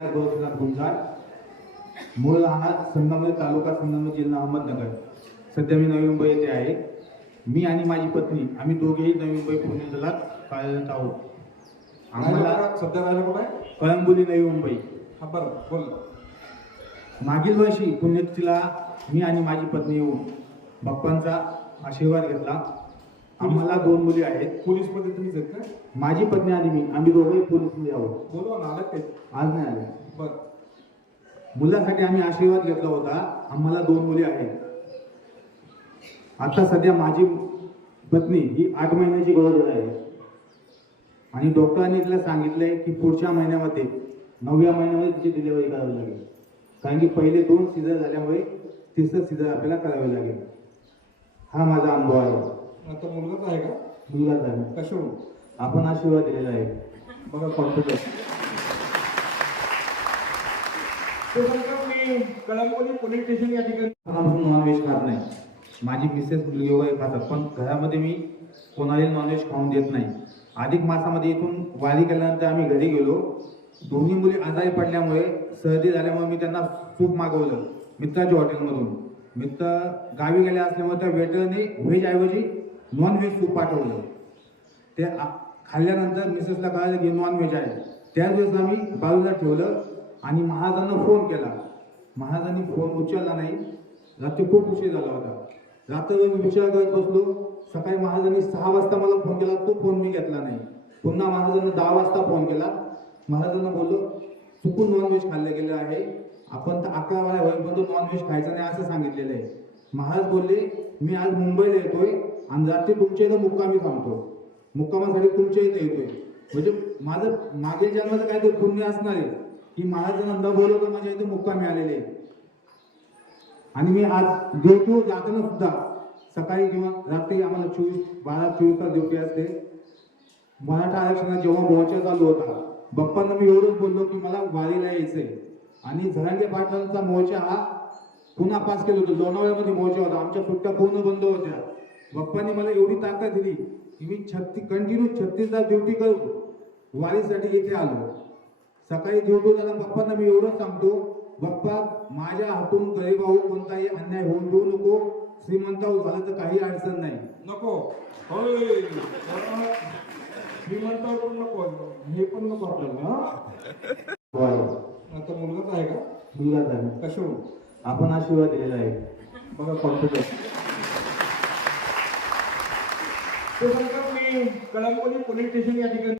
गोरखनाथ गुंजाळ, मूळ राहणार संगमनेर तालुका, संगमनेर जिल्हा अहमदनगर. सध्या मी नवी मुंबई येथे आहे. मी आणि माझी पत्नी आम्ही दोघेही नवी मुंबई पुणे जिल्ह्यात कार्यरत आहोत. आम्हाला सध्या राहिला कुठे आहे? कळंबोली, नवी मुंबई. हा बरं बोल. मागील वर्षी पुण्यतिथीला मी आणि माझी पत्नी येऊन बाप्पांचा आशीर्वाद घेतला. आम्हाला 2 मुली आहेत. पोलीस मध्ये तुम्हीच आहेत का? माझी पत्नी आणि मी आम्ही दोघेही पोलीसमध्ये आहोत. बोलवा ना, आलं ते. आज नाही आले. बरं. मुलासाठी आम्ही आशीर्वाद घेतला होता. आम्हाला 2 मुली आहेत. आता सध्या माझी पत्नी ही 8 महिन्याची गरोदर आहे आणि डॉक्टरांनी तिला सांगितलंय की पुढच्या महिन्यामध्ये 9व्या महिन्यामध्ये तिची डिलिव्हरी करावी लागेल, कारण की पहिले 2 सीझर झाल्यामुळे 3रं सीझर आपल्याला करावे लागेल. हा माझा अनुभव आहे. आता मुलगाच आहे का? मुलगाच आहे. कशावरून? आपण आशीर्वाद दिलेला आहे. बघा कॉन्फिडन्स. तो सांगतो मी कळंबोली पोलीस स्टेशन या ठिकाणी नॉनव्हेज खात नाही. माझी मिसेस मुलगी वगैरे खातात, पण घरामध्ये मी कोणालाही नॉनव्हेज खाऊन देत नाही. अधिक मासामध्ये इथून वारी केल्यानंतर आम्ही घरी गेलो. दोन्ही मुली आजारी पडल्यामुळे, सर्दी झाल्यामुळे मी त्यांना सूप मागवलं मित्राच्या हॉटेलमधून. मित्र गावी गेले असल्यामुळे त्या वेटरने व्हेज ऐवजी नॉनव्हेज सूप पाठवलं. ते खाल्ल्यानंतर मिसेसला कळालं की नॉनव्हेज आहे. त्याच दिवस आम्ही बाजूला ठेवलं आणि महाराजांना फोन केला. महाराजांनी फोन उचलला नाही. रात्री खूप उशीर झाला होता. रात्रभर मी विचार करत बसलो. सकाळी महाराजांनी 6 वाजता मला फोन केला, तो फोन मी घेतला नाही. पुन्हा महाराजांना 10 वाजता फोन केला. महाराजांना बोललो चुकून नॉनव्हेज खाल्लं गेलं आहे, आपण तर 11 वाजता होईपर्यंत नॉनव्हेज खायचं नाही असं सांगितलेलं आहे. महाराज बोलले मी आज मुंबईला येतोय आणि रात्री तुमच्या इथं मुक्कामी थांबतो, मुक्कामासाठी तुमच्या इथं येतोय. म्हणजे माझं मागील जन्माचं काहीतरी पुण्य असणार आहे की महाराजांना न बोलवलं माझ्या इथे मुक्कामी आलेले. आणि मी आज ड्युटीवर जाताना सुद्धा सकाळी किंवा रात्री आम्हाला 12-24 तास ड्युटी असते. मराठा आरक्षणात जेव्हा मोर्चा चालू होता, बाप्पांना मी एवढंच बोललो की मला वारीला यायचंय. आणि झरांगे पाटलांचा मोर्चा हा पुन्हा पास केलं होतं. लोणावळ्यामध्ये मोर्चा होता, आमच्या सुट्ट्या पूर्ण बंद होत्या. बाप्पांनी मला एवढी ताकद दिली की मी कंटिन्यू 36 तास ड्युटी करून वारीसाठी इथे आलो. सकाळी ड्युटी झाला. बाप्पांना मी एवढंच सांगतो, बाप्पा माझ्या हातून गरीबाहू कोणताही अन्याय होऊन देऊ नको. श्रीमंताहून झालं तर काही अडचण नाही. नको. होय. श्रीमंतावर नको, हे पण नको आपल्याला. आता मुलगाच आहे का? मुलगाच आहे. कशावरून? आपण आशीर्वाद दिलेला आहे. बघा कॉन्फिडन्स. तो सांगतो मी कळंबोली पोलीस स्टेशन या ठिकाणी